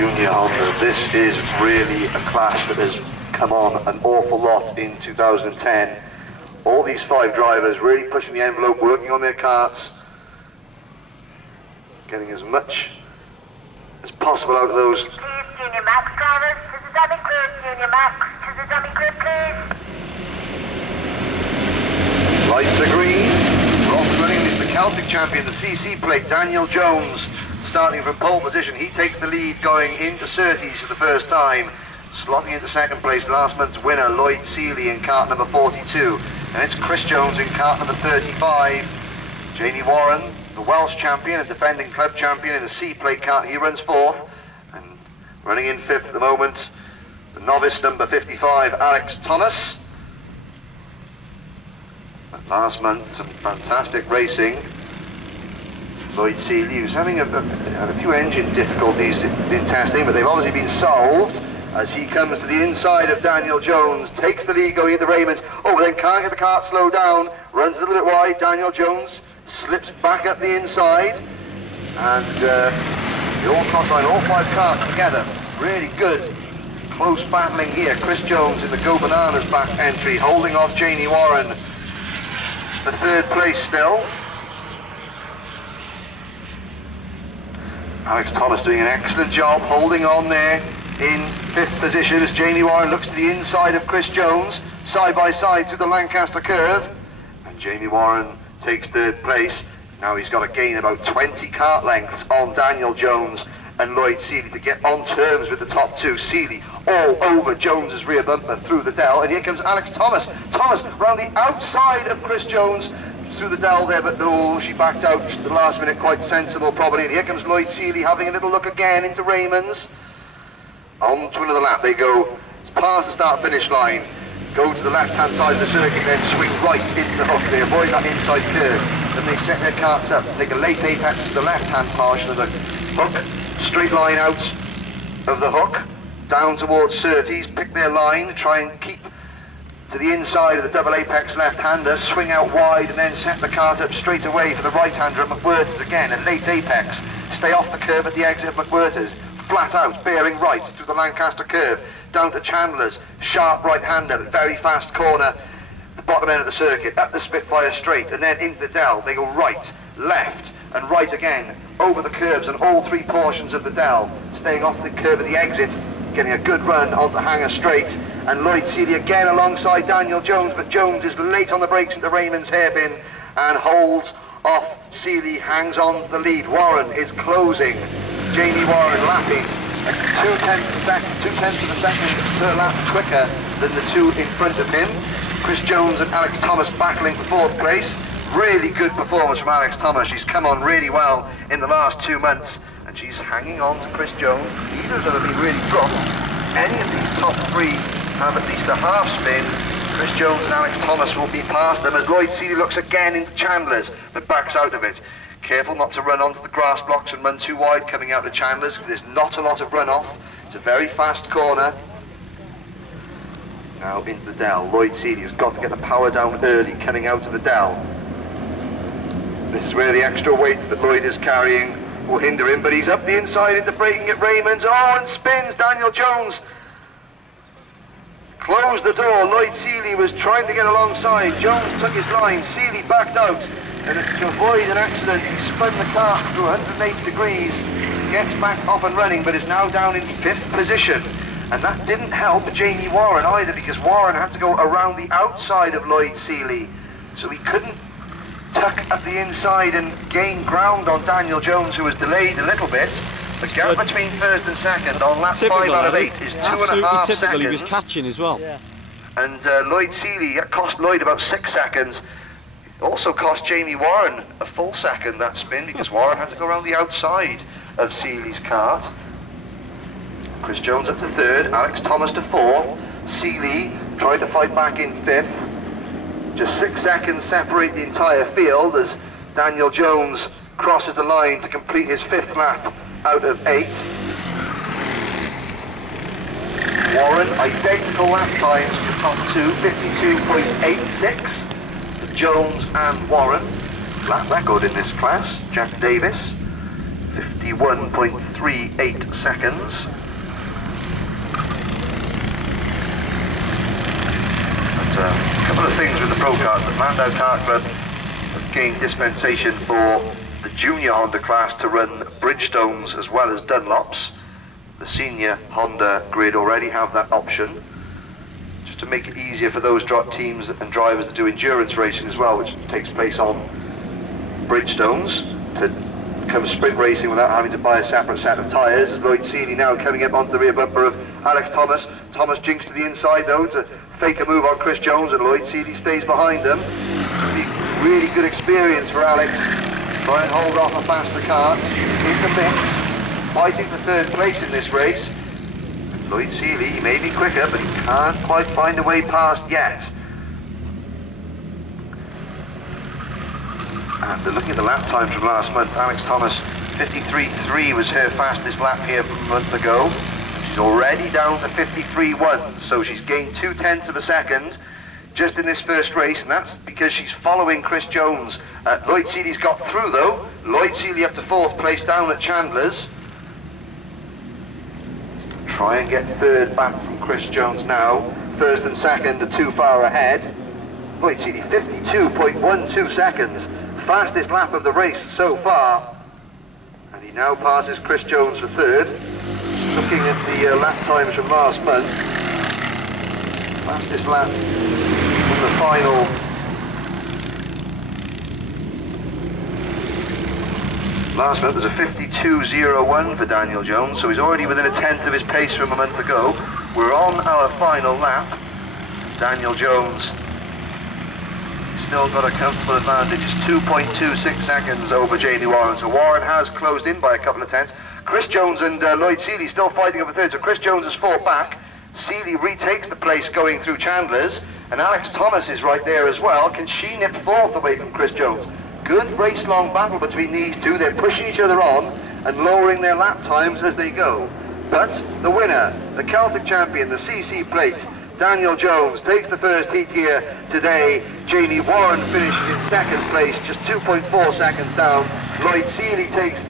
Junior Honda. This is really a class that has come on an awful lot in 2010. All these 5 drivers really pushing the envelope, working on their karts, getting as much as possible out of those. Please, Junior Max drivers, to the dummy grid, Junior Max, to the dummy grid, please. Lights are green. Off running is the Celtic champion, the CC plate, Daniel Jones, starting from pole position. He takes the lead going into Surtees for the first time. Slotting into second place, last month's winner, Lloyd Seeley in kart number 42. And it's Chris Jones in kart number 35. Jamie Warren, the Welsh champion and defending club champion in the C-plate kart, he runs 4th. And running in 5th at the moment, the novice number 55, Alex Thomas. But last month, some fantastic racing. Lloyd Seeley, who's having had a few engine difficulties in testing, but they've obviously been solved as he comes to the inside of Daniel Jones, takes the lead going into Raymond's. Oh, then can't get the kart slowed down, runs a little bit wide. Daniel Jones slips back up the inside, and the all-cross line, all 5 karts together. Really good, close battling here. Chris Jones in the Go Bananas back entry, holding off Jamie Warren for 3rd place still. Alex Thomas doing an excellent job holding on there in 5th position as Jamie Warren looks to the inside of Chris Jones, side by side through the Lancaster curve, and Jamie Warren takes 3rd place. Now he's got to gain about 20 kart lengths on Daniel Jones and Lloyd Seeley to get on terms with the top 2. Seeley all over Jones's rear bumper through the dell, and here comes Alex Thomas. Thomas round the outside of Chris Jones through the dell there, but no, she backed out at the last minute, quite sensible probably. And here comes Lloyd Seeley having a little look again into Raymond's. On to another lap they go, past the start finish line, go to the left hand side of the circuit, then swing right into the hook. They avoid that inside curve, then they set their karts up, take a late apex to the left hand portion of the hook, straight line out of the hook, down towards Surtees, pick their line, try and keep to the inside of the double apex left-hander, swing out wide and then set the kart up straight away for the right-hander at McWhirter's again, a late apex, stay off the curve at the exit of McWhirter's, flat out, bearing right through the Lancaster curve, down to Chandler's, sharp right-hander, very fast corner, the bottom end of the circuit, up the Spitfire straight, and then into the dell. They go right, left, and right again, over the curves and all 3 portions of the dell, staying off the curve at the exit, getting a good run onto Hanger Straight, and Lloyd Seeley again alongside Daniel Jones, but Jones is late on the brakes into Raymond's hairpin and holds off. Seeley hangs on the lead. Warren is closing. Jamie Warren lapping at 2/10 of a second per lap quicker than the 2 in front of him. Chris Jones and Alex Thomas battling for 4th place. Really good performance from Alex Thomas. She's come on really well in the last 2 months, and she's hanging on to Chris Jones. Neither of them have been really dropped. Any of these top 3 have at least a half spin. Chris Jones and Alex Thomas will be past them as Lloyd Seeley looks again into Chandler's, but backs out of it. Careful not to run onto the grass blocks and run too wide coming out of Chandler's, because there's not a lot of runoff. It's a very fast corner. Now into the dell. Lloyd Seeley has got to get the power down early coming out of the dell. This is where the extra weight that Lloyd is carrying will hinder him, but he's up the inside into braking at Raymond's. Oh, and spins Daniel Jones. Closed the door. Lloyd Seeley was trying to get alongside. Jones took his line. Seeley backed out, and to avoid an accident, he spun the kart through 180 degrees, gets back off and running, but is now down in 5th position. And that didn't help Jamie Warren either, because Warren had to go around the outside of Lloyd Seeley, so he couldn't tuck up the inside and gain ground on Daniel Jones, who was delayed a little bit. The gap between 1st and 2nd on lap 5 out of 8 is 2.5 seconds. Typical, he was catching as well. Yeah. And Lloyd Seeley, that cost Lloyd about 6 seconds. It also cost Jamie Warren a full second, that spin, because Warren had to go around the outside of Seeley's kart. Chris Jones up to 3rd, Alex Thomas to 4th. Seeley tried to fight back in 5th. Just 6 seconds separate the entire field as Daniel Jones crosses the line to complete his 5th lap out of 8. Warren, identical lap times to the top 2, 52.86 for Jones and Warren. Lap record in this class, Jack Davis. 51.38 seconds. But a couple of things with the Pro Kart. The Llandow Kart Club have gained dispensation for the junior Honda class to run Bridgestones as well as Dunlops. The senior Honda grid already have that option, just to make it easier for those teams and drivers to do endurance racing as well, which takes place on Bridgestones, to become sprint racing without having to buy a separate set of tyres. As Lloyd Seeley now coming up onto the rear bumper of Alex Thomas. Thomas jinks to the inside though to fake a move on Chris Jones, and Lloyd Seeley stays behind them. It'll be really good experience for Alex. Try and hold off a faster car in the mix. Fighting for third place in this race. Lloyd Seeley, he may be quicker, but he can't quite find a way past yet. And looking at the lap times from last month, Alex Thomas, 53.3 was her fastest lap here from a month ago. She's already down to 53.1, so she's gained 0.2 of a second just in this first race, and that's because she's following Chris Jones. Lloyd Seeley's got through though. Lloyd Seeley up to 4th place down at Chandler's. Try and get third back from Chris Jones now. First and second are too far ahead. Lloyd Seeley, 52.12 seconds. Fastest lap of the race so far. And he now passes Chris Jones for third. Looking at the lap times from last month. Fastest lap from the final. Last month was a 52.01 for Daniel Jones, so he's already within a 1/10 of his pace from a month ago. We're on our final lap. Daniel Jones still got a comfortable advantage. It's 2.26 seconds over Jamie Warren, so Warren has closed in by a couple of tenths. Chris Jones and Lloyd Seeley still fighting over third, so Chris Jones has fought back. Seeley retakes the place going through Chandler's, and Alex Thomas is right there as well. Can she nip 4th away from Chris Jones? Good race-long battle between these two. They're pushing each other on and lowering their lap times as they go. But the winner, the Celtic champion, the CC plate, Daniel Jones, takes the first heat here today. Jamie Warren finishes in 2nd place, just 2.4 seconds down. Lloyd Seeley takes